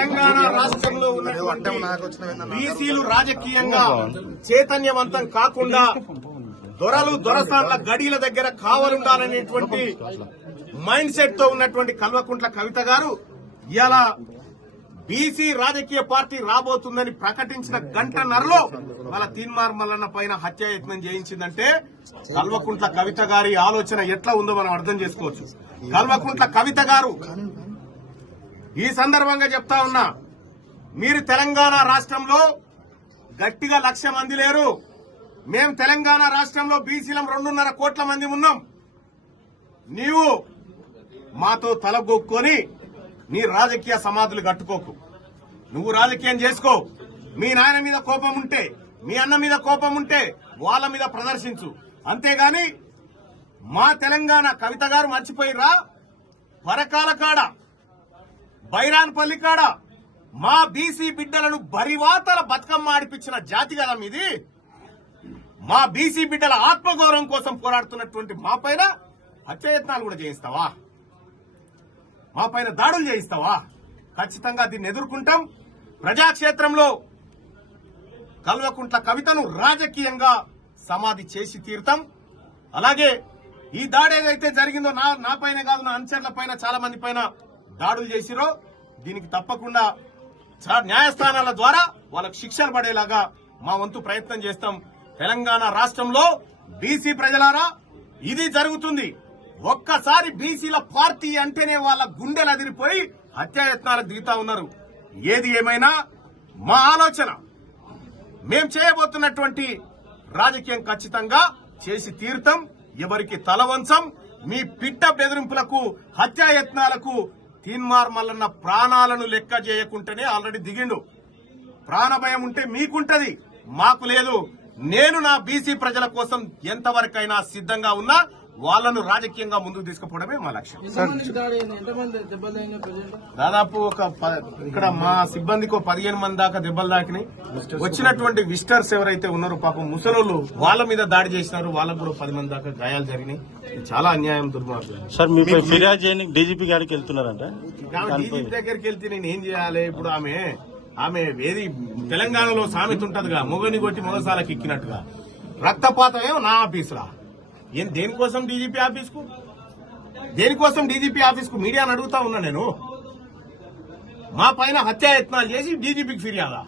తెలంగాణ రాష్ట్రంలో ఉన్నటువంటి బీసీలు రాజకీయంగా చైతన్యవంతం కాకుండా దొరలు దొరసార్ల గడిల దగ్గర కావలుండాలనేటువంటి మైండ్ సెట్ తో ఉన్నటువంటి కల్వకుంట్ల కవిత గారు ఇవాళ బీసీ రాజకీయ పార్టీ రాబోతుందని ప్రకటించిన గంటన్నరలో వాళ్ళ తీన్మార్ మల్లన్న పైన హత్యాయత్నం చేయించిందంటే కల్వకుంట్ల కవిత గారి ఆలోచన ఎట్లా ఉందో మనం అర్థం చేసుకోవచ్చు. కల్వకుంట్ల కవిత గారు ఈ సందర్భంగా చెప్తా ఉన్నా, మీరు తెలంగాణ రాష్ట్రంలో గట్టిగా 1,00,000 మంది లేరు. మేం తెలంగాణ రాష్ట్రంలో బీసీలం 2.5 కోట్ల మంది ఉన్నాం. నీవు మాతో తలగొక్కుని నీ రాజకీయ సమాధులు కట్టుకోకు. నువ్వు రాజకీయం చేసుకో. మీ నాయన మీద కోపం ఉంటే, మీ అన్న మీద కోపం ఉంటే వాళ్ళ మీద ప్రదర్శించు. అంతేగాని మా తెలంగాణ కవిత గారు మర్చిపోయిరా, పరకాల కాడ బైరాన్పల్లి కాడ మా బీసీ బిడ్డలను బరివాతల బతుకమ్మ ఆడిపించిన జాతి కదా మీది. మా బీసీ బిడ్డల ఆత్మగౌరవం కోసం పోరాడుతున్నటువంటి మా పైన హత్యాయత్నాలు కూడా చేయిస్తావా? మా పైన దాడులు చేయిస్తావా? ఖచ్చితంగా దీన్ని ఎదుర్కొంటాం. ప్రజాక్షేత్రంలో కల్వకుంట్ల కవితను రాజకీయంగా సమాధి చేసి తీరుతాం. అలాగే ఈ దాడి ఏదైతే జరిగిందో నా పైన కాదు, నా అనుచరుల పైన, చాలా మంది పైన దాడులు చేసిరో దీనికి తప్పకుండా న్యాయస్థానాల ద్వారా వాళ్ళకు శిక్షలు పడేలాగా మా వంతు ప్రయత్నం చేస్తాం. తెలంగాణ రాష్ట్రంలో బీసీ ప్రజలారా ఇది జరుగుతుంది. ఒక్కసారి బీసీల పార్టీ అంటేనే వాళ్ళ గుండెలు అదిరిపోయి హత్యాయత్నాలకు దిగుతా ఉన్నారు. ఏది ఏమైనా మా ఆలోచన, మేం చేయబోతున్నటువంటి రాజకీయం ఖచ్చితంగా చేసి తీరుతాం. ఎవరికి తలవంచం. మీ పిట్ట బెదిరింపులకు, హత్యాయత్నాలకు తీన్మార్ మల్లన్న ప్రాణాలను లెక్క చేయకుంటేనే ఆల్రెడీ దిగిండు. ప్రాణభయం ఉంటే మీకుంటది, మాకు లేదు. నేను నా బీసీ ప్రజల కోసం ఎంతవరకైనా సిద్ధంగా ఉన్నా. వాళ్ళను రాజకీయంగా ముందుకు తీసుకుపోవడమే మా లక్ష్యం. దాదాపు ఇక్కడ మా సిబ్బందికి 15 మంది దాకా దెబ్బలు తాకినాయి. వచ్చినటువంటి విజిటర్స్ ఎవరైతే ఉన్నారో పాపం ముసలోళ్ళు, వాళ్ళ మీద దాడి చేసినారు. వాళ్ళకు కూడా 10 మంది దాకా గాయాలు జరిగినాయి. చాలా అన్యాయం, దుర్మార్గం. సార్ మీ ఫిర్యాదు చేయడానికి డీజీపీ గారికి వెళ్తున్నారంట. డీజీపీ దగ్గరికి వెళ్తే నేను ఏం చేయాలి? ఇప్పుడు ఆమె ఏది తెలంగాణలో సామెత ఉంటదిగా, మొగని కొట్టి మొగసాలకు ఎక్కినట్టుగా. రక్తపాతం ఏమో నా ఆఫీసులా? దేనికోసం డీజీపీ ఆఫీస్కు మీడియాను అడుగుతా ఉన్నా నేను. మా పైన హత్యాయత్నాలు చేసి డీజీపీకి ఫిర్యాదా?